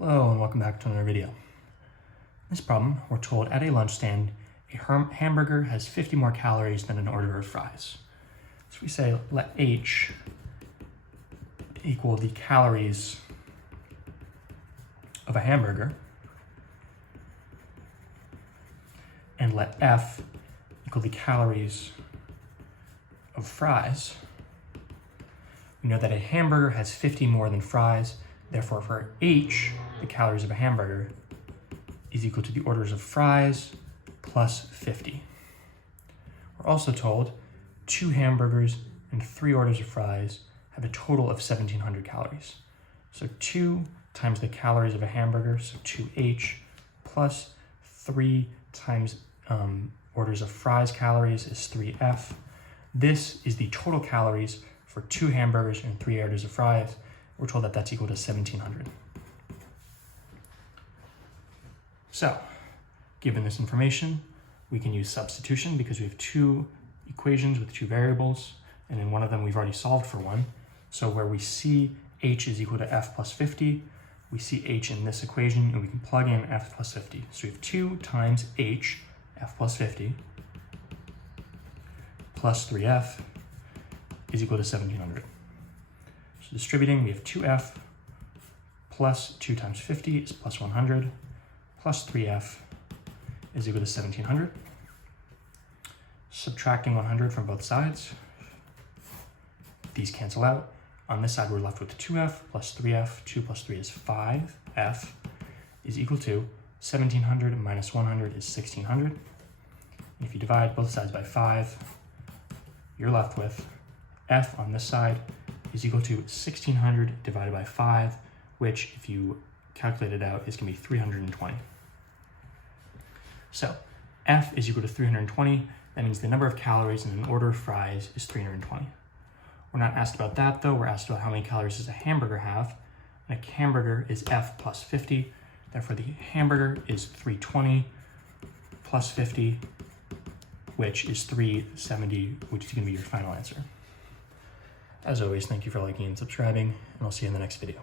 Hello and welcome back to another video. In this problem, we're told at a lunch stand, a hamburger has 50 more calories than an order of fries. So we say let H equal the calories of a hamburger, and let F equal the calories of fries. We know that a hamburger has 50 more than fries. Therefore, for H, the calories of a hamburger is equal to the orders of fries plus 50. We're also told 2 hamburgers and 3 orders of fries have a total of 1,700 calories. So 2 times the calories of a hamburger, so 2H, plus 3 times orders of fries calories is 3F. This is the total calories for 2 hamburgers and 3 orders of fries. We're told that that's equal to 1,700. So, given this information, we can use substitution because we have 2 equations with 2 variables, and in one of them we've already solved for one. So where we see H is equal to F plus 50, we see H in this equation, and we can plug in F plus 50. So we have 2 times H, F plus 50, plus 3F is equal to 1,700. So distributing, we have 2F plus 2 times 50 is plus 100, plus 3F is equal to 1,700. Subtracting 100 from both sides, these cancel out. On this side, we're left with 2F plus 3F. 2 plus 3 is 5F is equal to 1,700 minus 100 is 1,600. If you divide both sides by 5, you're left with F on this side is equal to 1,600 divided by 5, which, if you calculate it out, is going to be 320. So F is equal to 320. That means the number of calories in an order of fries is 320. We're not asked about that, though. We're asked about how many calories does a hamburger have. And a hamburger is F plus 50. Therefore, the hamburger is 320 plus 50, which is 370, which is going to be your final answer. As always, thank you for liking and subscribing, and I'll see you in the next video.